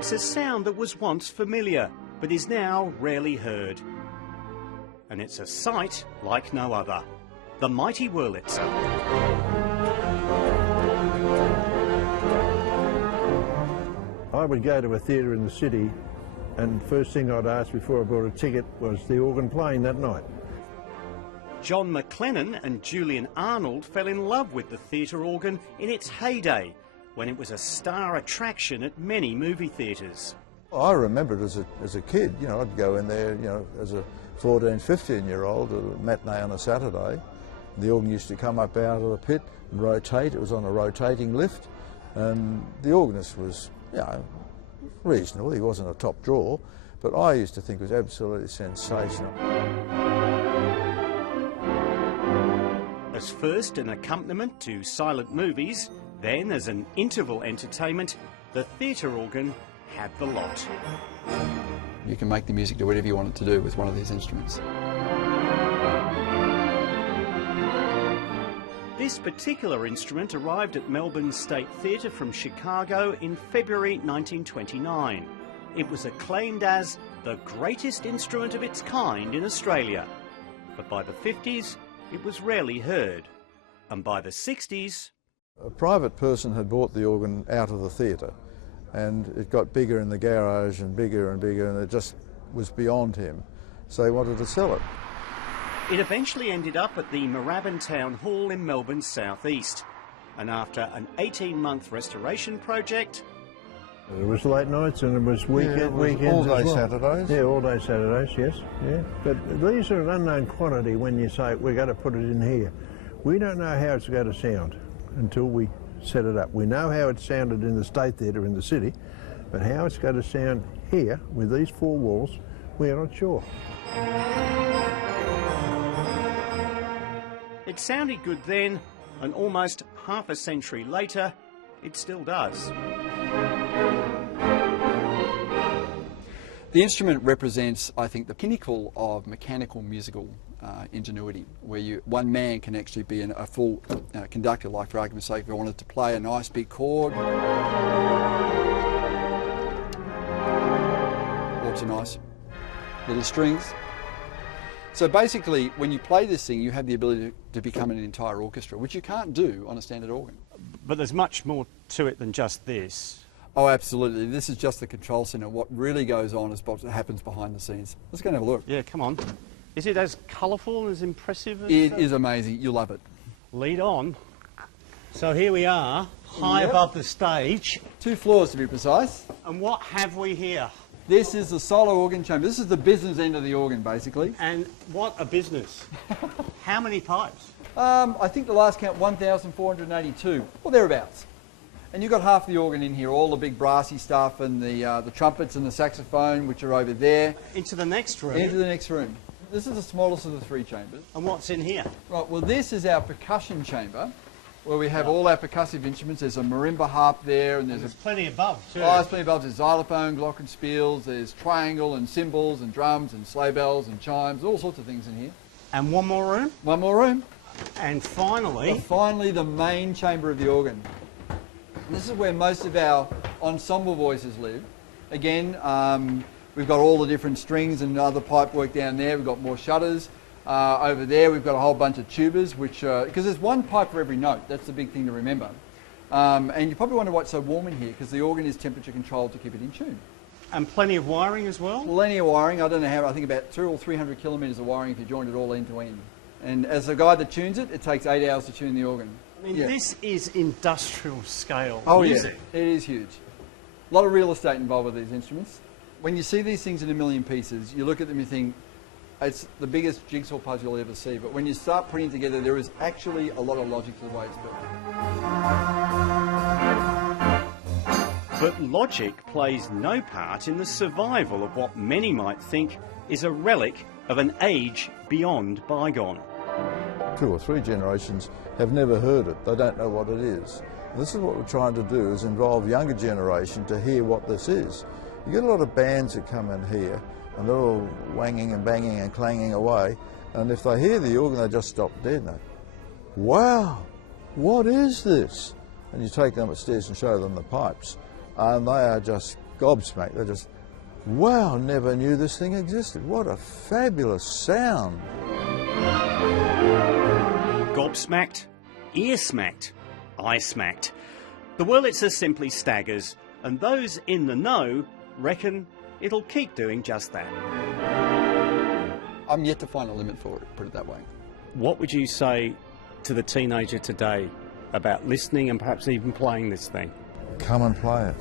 It's a sound that was once familiar, but is now rarely heard. And it's a sight like no other. The mighty Wurlitzer. I would go to a theatre in the city, and first thing I'd ask before I bought a ticket was the organ playing that night. John McLennan and Julian Arnold fell in love with the theatre organ in its heyday, when it was a star attraction at many movie theatres. I remember it as a kid. You know, I'd go in there, you know, as a 14, 15-year-old, a matinee on a Saturday. The organ used to come up out of the pit and rotate. It was on a rotating lift, and the organist was, you know, reasonable. He wasn't a top drawer, but I used to think it was absolutely sensational. As first an accompaniment to silent movies, then as an interval entertainment, the theatre organ had the lot. You can make the music do whatever you want it to do with one of these instruments. This particular instrument arrived at Melbourne State Theatre from Chicago in February 1929. It was acclaimed as the greatest instrument of its kind in Australia. But by the 50s, it was rarely heard. And by the 60s... A private person had bought the organ out of the theatre, and it got bigger in the garage and bigger, and it just was beyond him. So he wanted to sell it. It eventually ended up at the Moorabbin Town Hall in Melbourne's southeast. And after an 18-month restoration project... It was late nights and it was weekends all day as well. Saturdays. Yeah, all day Saturdays, yes. Yeah. But these are an unknown quantity when you say we're going to put it in here. We don't know how it's going to sound until we set it up. We know how it sounded in the State Theatre in the city, but how it's going to sound here with these four walls, we're not sure. It sounded good then, and almost half a century later, it still does. The instrument represents, I think, the pinnacle of mechanical musical ingenuity, where one man can actually be a full conductor, like for argument's sake, if I wanted to play a nice big chord, or to nice little strings. So basically, when you play this thing, you have the ability to become an entire orchestra, which you can't do on a standard organ. But there's much more to it than just this. Oh, absolutely. This is just the control centre. What really goes on is what happens behind the scenes. Let's go and have a look. Yeah, come on. Is it as colourful and as impressive as It is amazing. You'll love it. Lead on. So here we are, high above the stage. 2 floors to be precise. And what have we here? This is the solo organ chamber. This is the business end of the organ, basically. And what a business. How many pipes? I think the last count, 1,482, or thereabouts. And you've got half the organ in here, all the big brassy stuff and the trumpets and the saxophone, which are over there. Into the next room? Into the next room. This is the smallest of the 3 chambers. And what's in here? Right, well this is our percussion chamber, where we have all our percussive instruments. There's a marimba harp there, and there's plenty above too. Oh, there's plenty above. There's xylophone, glockenspiels, there's triangle and cymbals and drums and sleigh bells and chimes, all sorts of things in here. And one more room? One more room. And finally... finally, the main chamber of the organ. And this is where most of our ensemble voices live. Again, we've got all the different strings and other pipe work down there. We've got more shutters. Over there we've got a whole bunch of tubas, which because there's one pipe for every note. That's the big thing to remember. And you probably wonder why it's so warm in here, because the organ is temperature controlled to keep it in tune. And plenty of wiring as well? Plenty of wiring. I don't know how, I think about 200 or 300 kilometres of wiring if you joined it all end to end. And as the guy that tunes it, it takes 8 hours to tune the organ. I mean, this is industrial scale music. Yeah, it is huge. A lot of real estate involved with these instruments. When you see these things in a million pieces, you look at them and you think, it's the biggest jigsaw puzzle you'll ever see. But when you start putting it together, there is actually a lot of logic to the way it's built. But logic plays no part in the survival of what many might think is a relic of an age beyond bygone. 2 or 3 generations have never heard it. They don't know what it is. And this is what we're trying to do, is involve younger generation to hear what this is. You get a lot of bands that come in here, and they're all wanging and banging and clanging away, and if they hear the organ, they just stop dead and they, wow, what is this? And you take them upstairs and show them the pipes, and they are just gobsmacked. They're just, wow, never knew this thing existed. What a fabulous sound. Gobsmacked, ear smacked, eye smacked. The Wurlitzer simply staggers, and those in the know reckon it'll keep doing just that. I'm yet to find a limit for it, put it that way. What would you say to the teenager today about listening and perhaps even playing this thing? Come and play it.